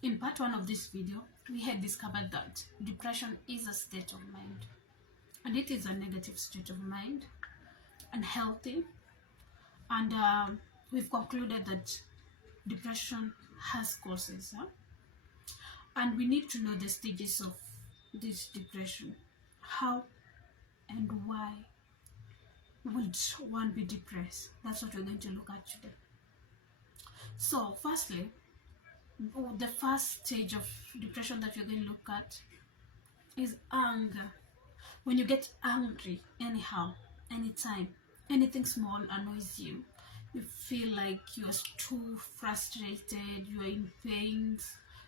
In part one of this video, we had discovered that depression is a state of mind, and it is a negative state of mind, unhealthy, and we've concluded that depression has causes, and we need to know the stages of this depression. How and why would one be depressed? That's what we're going to look at today. So firstly, the first stage of depression that we're going to look at is anger. When you get angry anyhow, anytime, anything small annoys you, you feel like you're too frustrated, you're in pain,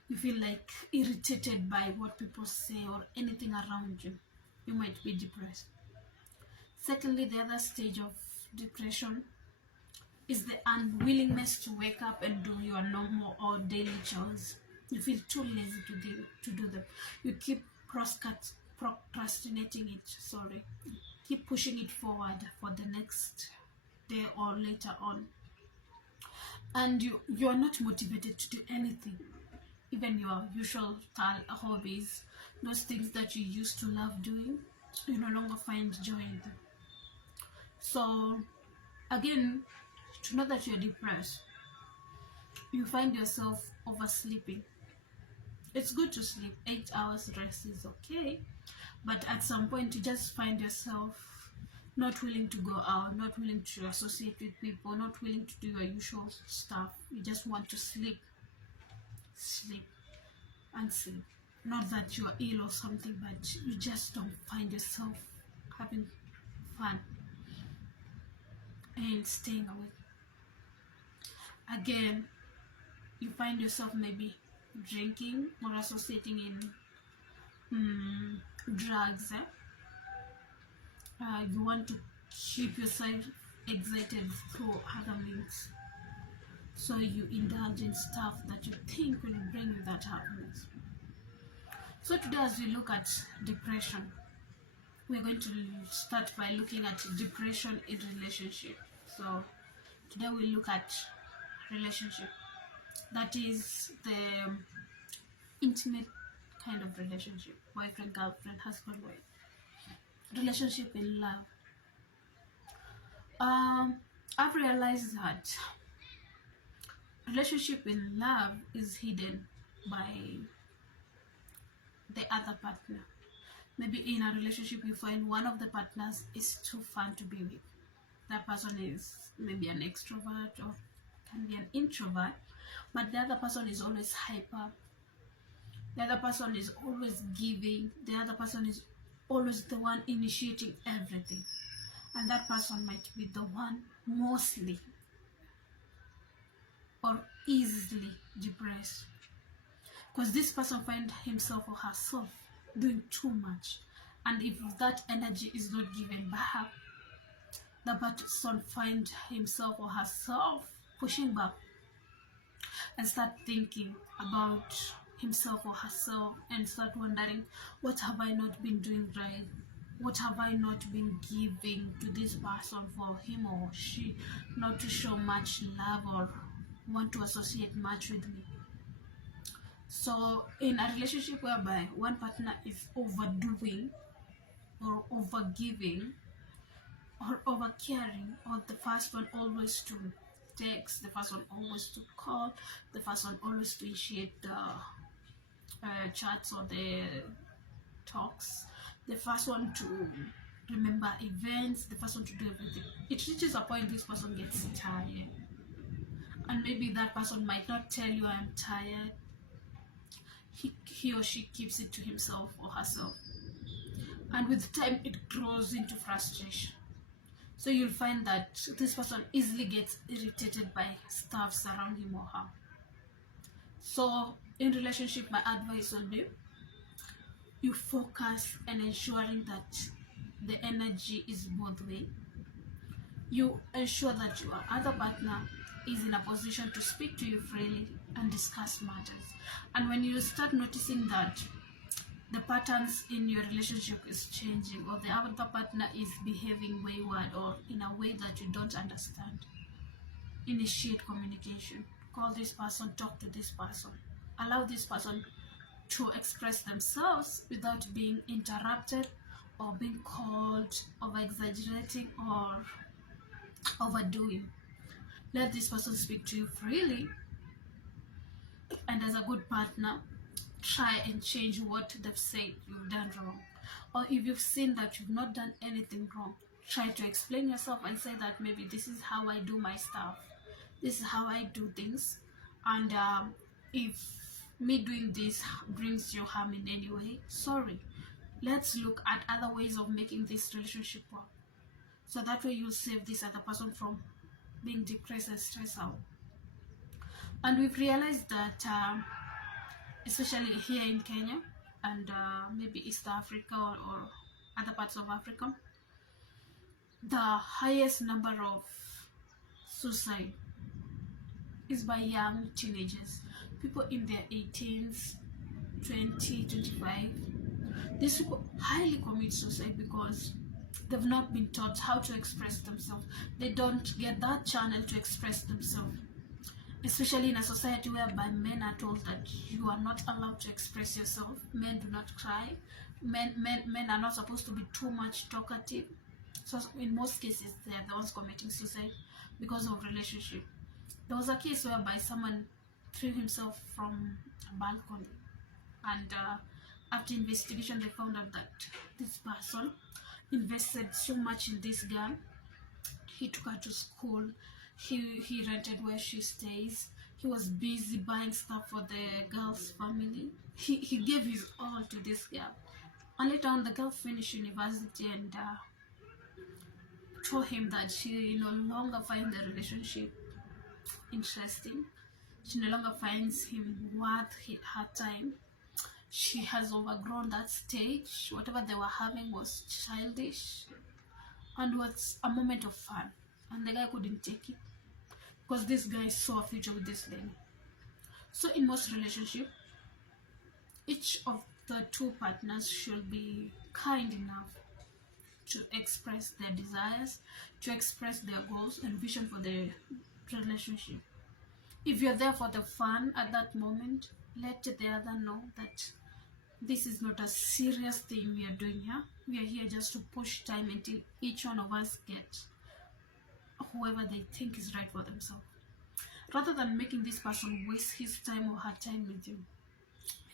you feel like irritated by what people say or anything around you, you might be depressed. Secondly, the other stage of depression is the unwillingness to wake up and do your normal or daily chores. You feel too lazy to do them. You keep procrastinating it, keep pushing it forward for the next day or later on. And you are not motivated to do anything. Even your usual hobbies, those things that you used to love doing, you no longer find joy in them. So again, to know that you're depressed, you find yourself oversleeping. It's good to sleep. 8 hours rest is okay, but at some point you just find yourself not willing to go out, not willing to associate with people, not willing to do your usual stuff. You just want to sleep and sleep. Not that you're ill or something, but you just don't find yourself having fun and staying awake. Again, you find yourself maybe drinking or associating in drugs. You want to keep yourself excited through other means, so you indulge in stuff that you think will bring you that happiness. So today, as we look at depression, we're going to start by looking at depression in relationship. So today we'll look at relationship, that is the intimate kind of relationship, boyfriend, girlfriend, husband, wife, relationship in love. I've realized that relationship in love is hidden by the other partner. Maybe in a relationship you find one of the partners is too fun to be with. That person is maybe an extrovert or can be an introvert, but the other person is always hyper. The other person is always giving. The other person is always the one initiating everything. And that person might be the one mostly or easily depressed, because this person finds himself or herself doing too much, and if that energy is not given back, the person finds himself or herself pushing back and start thinking about himself or herself and start wondering, what have I not been doing right? What have I not been giving to this person for him or she not to show much love or want to associate much with me? So in a relationship whereby one partner is overdoing or overgiving or overcaring, or the first one always to text, the first one always to call, the first one always to initiate the chats or the talks, the first one to remember events, the first one to do everything, it reaches a point this person gets tired. And maybe that person might not tell you, I'm tired. He or she keeps it to himself or herself. And with time, it grows into frustration. So you'll find that this person easily gets irritated by stuff surrounding him or her. So in relationship, my advice will be, you focus on ensuring that the energy is both ways. You ensure that your other partner is in a position to speak to you freely and discuss matters. And when you start noticing that the patterns in your relationship is changing, or the other partner is behaving wayward or in a way that you don't understand, initiate communication. Call this person, talk to this person, allow this person to express themselves without being interrupted or being called over exaggerating or overdoing. Let this person speak to you freely, and as a good partner, try and change what they've said you've done wrong. Or if you've seen that you've not done anything wrong, try to explain yourself and say that maybe this is how I do my stuff, this is how I do things, and if me doing this brings you harm in any way, sorry. Let's look at other ways of making this relationship work. So that way you'll save this other person from being depressed and stressed out. And we've realized that especially here in Kenya and maybe East Africa or other parts of Africa, the highest number of suicide is by young teenagers, people in their 18s, 20, 25. These people highly commit suicide because they've not been taught how to express themselves. They don't get that channel to express themselves, especially in a society whereby men are told that you are not allowed to express yourself. Men do not cry. Men are not supposed to be too much talkative. So in most cases, they are the ones committing suicide because of relationship. There was a case whereby someone threw himself from a balcony, and after investigation, they found out that this person invested so much in this girl. He took her to school. He rented where she stays. He was busy buying stuff for the girl's family. He gave his all to this girl. And later on, the girl finished university and told him that she no longer finds the relationship interesting. She no longer finds him worth her time. She has overgrown that stage. Whatever they were having was childish and was a moment of fun. And the guy couldn't take it because this guy saw a future with this lady. So in most relationships, each of the two partners should be kind enough to express their desires, to express their goals and vision for the relationship. If you're there for the fun at that moment, let the other know that this is not a serious thing we are doing here. We are here just to push time until each one of us get whoever they think is right for themselves, rather than making this person waste his time or her time with you,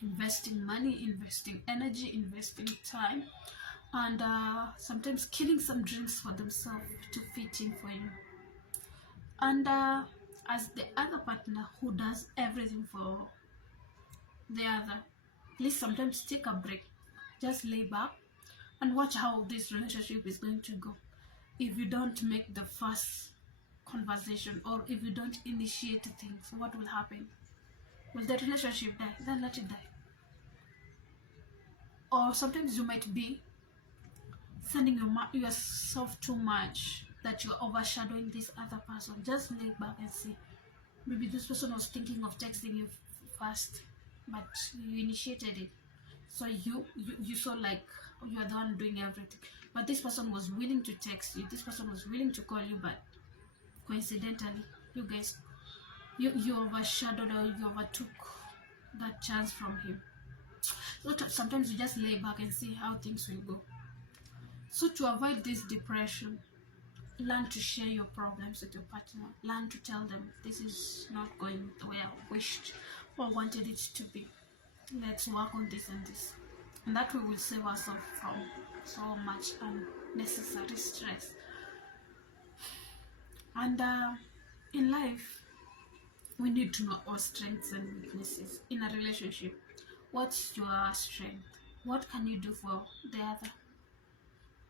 investing money, investing energy, investing time, and sometimes killing some dreams for themselves to fit in for you. And as the other partner who does everything for the other, please sometimes take a break, just lay back and watch how this relationship is going to go. If you don't make the first conversation, or if you don't initiate things, what will happen? Will the relationship die? Then let it die. Or sometimes you might be sending yourself too much that you're overshadowing this other person. Just lay back and see. Maybe this person was thinking of texting you first, but you initiated it. So you saw like you are the one doing everything. But this person was willing to text you. This person was willing to call you, but coincidentally, you guys, you overshadowed or you overtook that chance from him. So sometimes you just lay back and see how things will go. So to avoid this depression, learn to share your problems with your partner. Learn to tell them this is not going the way I wished or wanted it to be. Let's work on this and this. And that way will save ourselves from so much unnecessary stress. And in life, we need to know our strengths and weaknesses. In a relationship, what's your strength? What can you do for the other?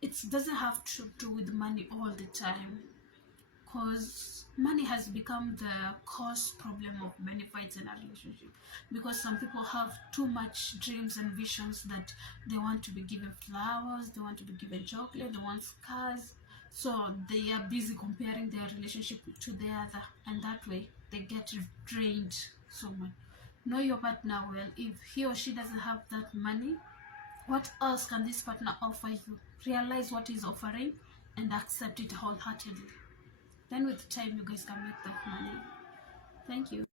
It doesn't have to do with money all the time, because money has become the cause problem of many fights in a relationship, because some people have too much dreams and visions that they want to be given flowers, they want to be given chocolate, they want cars, so they are busy comparing their relationship to the other, and that way they get drained so much. Know your partner well. If he or she doesn't have that money, what else can this partner offer you? Realize what he's offering and accept it wholeheartedly. Then with time, you guys can make that money. Thank you.